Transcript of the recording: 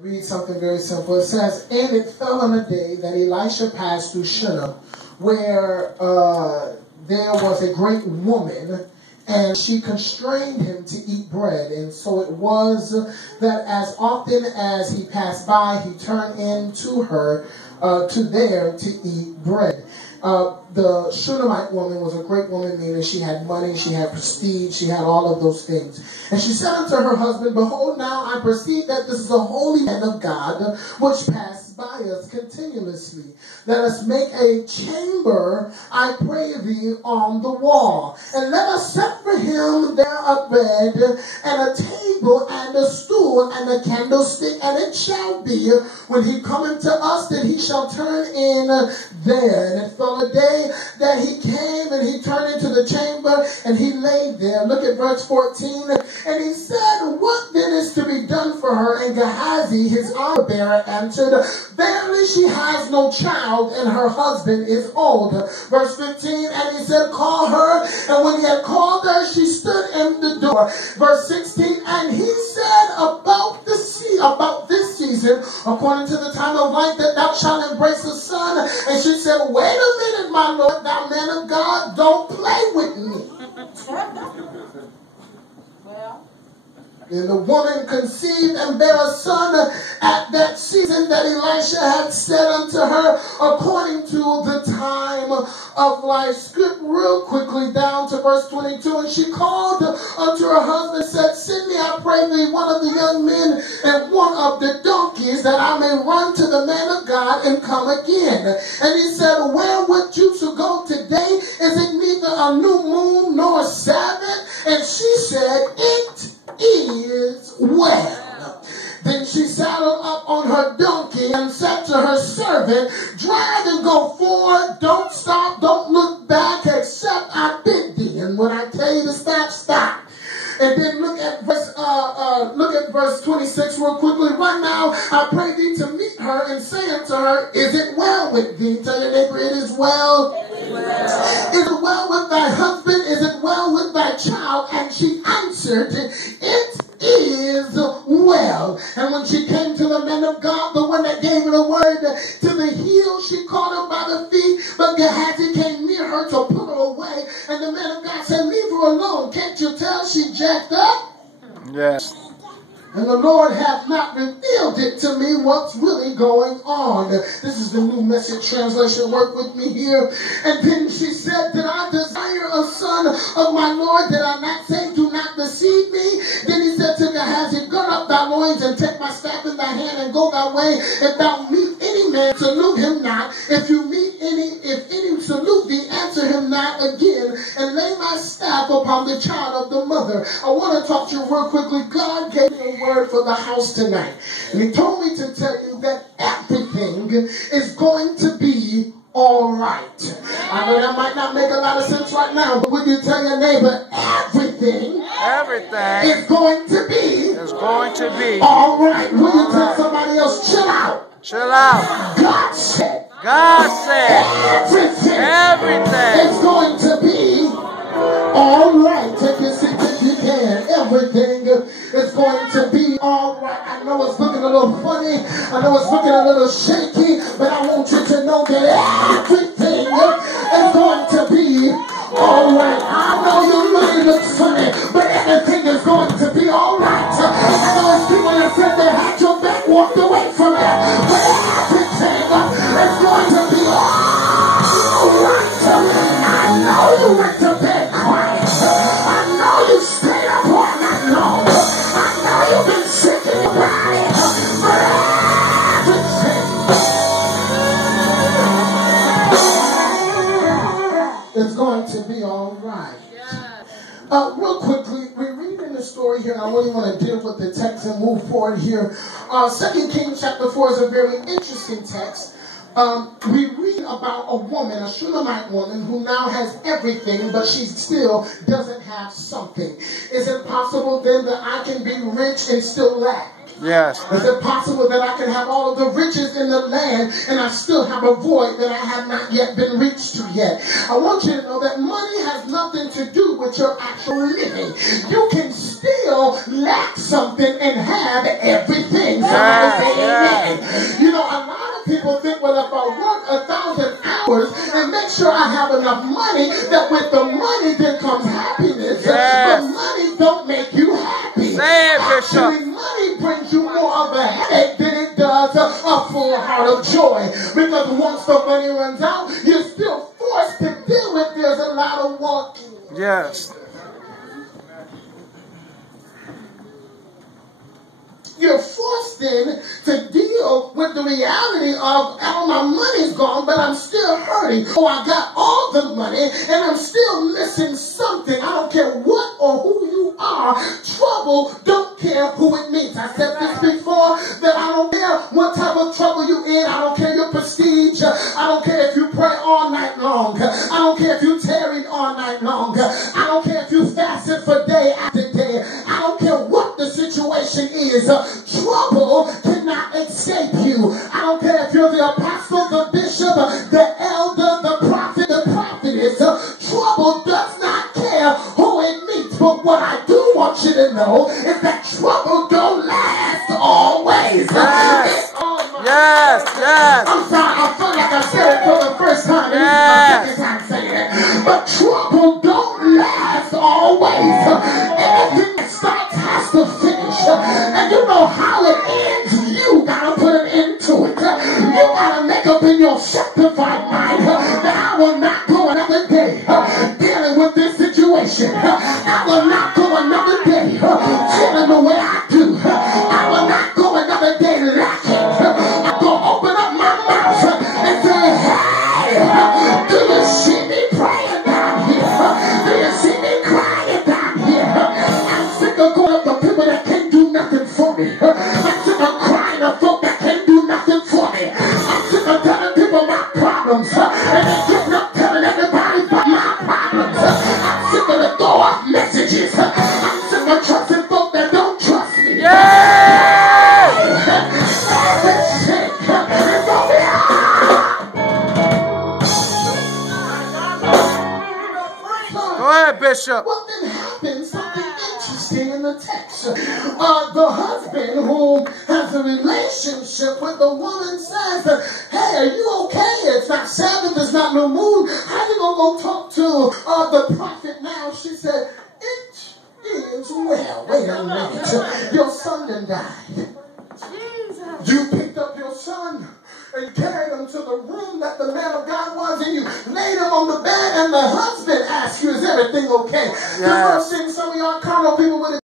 Read something very simple. It says, and it fell on a day that Elisha passed through Shunem, where there was a great woman, and she constrained him to eat bread. And so it was that as often as he passed by, he turned in to her to eat bread. The Shunammite woman was a great woman, meaning she had money, she had prestige, she had all of those things. And she said unto her husband, behold, now I perceive that this is a holy man of God, which passed by us continuously. Let us make a chamber, I pray thee, on the wall. And let us set for him there a bed, and a table, and a stool, and a candlestick. And it shall be, when he cometh to us, that he shall turn in there. And it fell a day that he came, and he turned into the chamber, and he laid there. Look at verse 14. And he said, what then is to be done for her? And Gehazi, his armor-bearer, answered, verily she has no child, and her husband is old. Verse 15, and he said, call her. And when he had called her, she stood in the door. Verse 16, and he said, about this season, according to the time of life, that thou shalt embrace a son. And she said, wait a minute, my Lord, thou man of God, don't play with me. And the woman conceived and bare a son at that season that Elisha had said unto her, according to the time of life. Skip real quickly down to verse 22. And she called unto her husband, said, send me, I pray thee, one of the young men and one of the donkeys, that I may run to the man of God and come again. And he said, where would you to go today? Is it neither a new moon nor a Sabbath? And she said, it is well. Then she saddled up on her donkey and said to her servant, drive and go forward, don't stop, don't look back, except I bid thee. And when I tell you to stop, stop. And then look at verse 26 real quickly. Right now, I pray thee to meet her and say unto her, is it well with thee? Tell your neighbor, it is well. Is it well with thy husband? Is it well with thy child? And she answered, it is well. And when she came to the man of God, the one that gave her the word to the heel, she caught her by the feet, but Gehazi came near her to put her away. And the man of God said, leave her alone. Can't you tell she jacked up? Yes. And the Lord hath not revealed it to me what's really going on. This is the New Message Translation. Work with me here. And then she said, did I desire a son of my Lord? Did I not say, do not deceive me? Then he said to Gehazi, gird up thy loins and take my staff in thy hand and go thy way. If thou meet any man, salute him not. If any salute thee, answer him not again. And lay my staff upon the child of the mother. I want to talk to you real quickly. God gave me a word for the house tonight. And he told me to tell you that everything is going to be all right. I know that might not make a lot of sense right now, but would you tell your neighbor, everything is going to be all right. Would you tell somebody else, chill out? Chill out. God said everything is going to be all right. Take your seat if you can. Everything is going to be all right. I know it's looking a little funny. I know it's looking a little shaky, but I want you to know that everything is going to be all right. I know your money looks funny, but everything is going to be all right. I know it's people that said they had your back, walked away from it, but everything is going to be all right. I know you went to bed crying. I know you stayed up all night long. I know you've been sick in your body. But everything is going to be all right. Real quickly, we read in the story here, and I really want to deal with the text and move forward here. 2 Kings chapter 4 is a very interesting text. We read about a woman, a Shunammite woman, who now has everything, but she still doesn't have something. Is it possible then that I can be rich and still lack? Yes. Is it possible that I can have all of the riches in the land and I still have a void that I have not yet been reached to yet? I want you to know that money has nothing to do with your actual living. You can still lack something and have everything. Somebody say make sure I have enough money that with the money there comes happiness. Yes. But money don't make you happy. Say it, Bishop. Actually, money brings you more of a headache than it does a full heart of joy. Because once the money runs out, you're still forced to deal with there's a lot of walking. Yes. You're forced then to deal with the reality of all my money's gone, but I'm still hurting. Oh, I got all the money and I'm still missing something. I don't care what or who you are. Trouble don't care who it means. I said this before, that I don't care what type of trouble you're in. I don't care your prestige. I don't care if you pray all night long. I don't care if you tarried all night long. I don't care if you fasted for day after day. I don't care what the situation is. Trouble cannot escape you. I don't care if you're the apostle, the bishop, the elder, the prophet, the prophetess. Trouble does not care who it meets. But what I do want you to know is that trouble don't last always. Yes. Yes. Yes. I'm sorry, I feel like I said it for the first time. Yes. This is my second time saying it. But trouble don't last always. Anything that starts has to finish. And you know how it ends. You gotta put an end to it. You gotta make up in your sanctified mind that I will not go another day dealing with this situation. I will not go another day feeling the way I do. I will not go another day lacking. I'm gonna open up my mouth and say, hey, do you see me praying down here? Do you see me crying down here? I'm sick of going up to people that can't do nothing for me. I'm sick of crying to folk that can't do nothing for me. I'm sick of telling people my problems and then getting up telling everybody about my problems. I'm sick of the throw off messages. I'm sick of trusting folk that don't trust me. Go ahead, Bishop. Well, then happens something interesting in the text. The husband who has a relationship with the woman says, hey, are you okay? It's not Sabbath, it's not new moon. How you gonna go talk to the prophet now? She said, it is well. Wait a minute. Your son done died. You picked up your son and carried him to the room that the man of God was, and you laid him on the bed, and the husband asked you, is everything okay? Yes. The first thing some of y'all carnal people would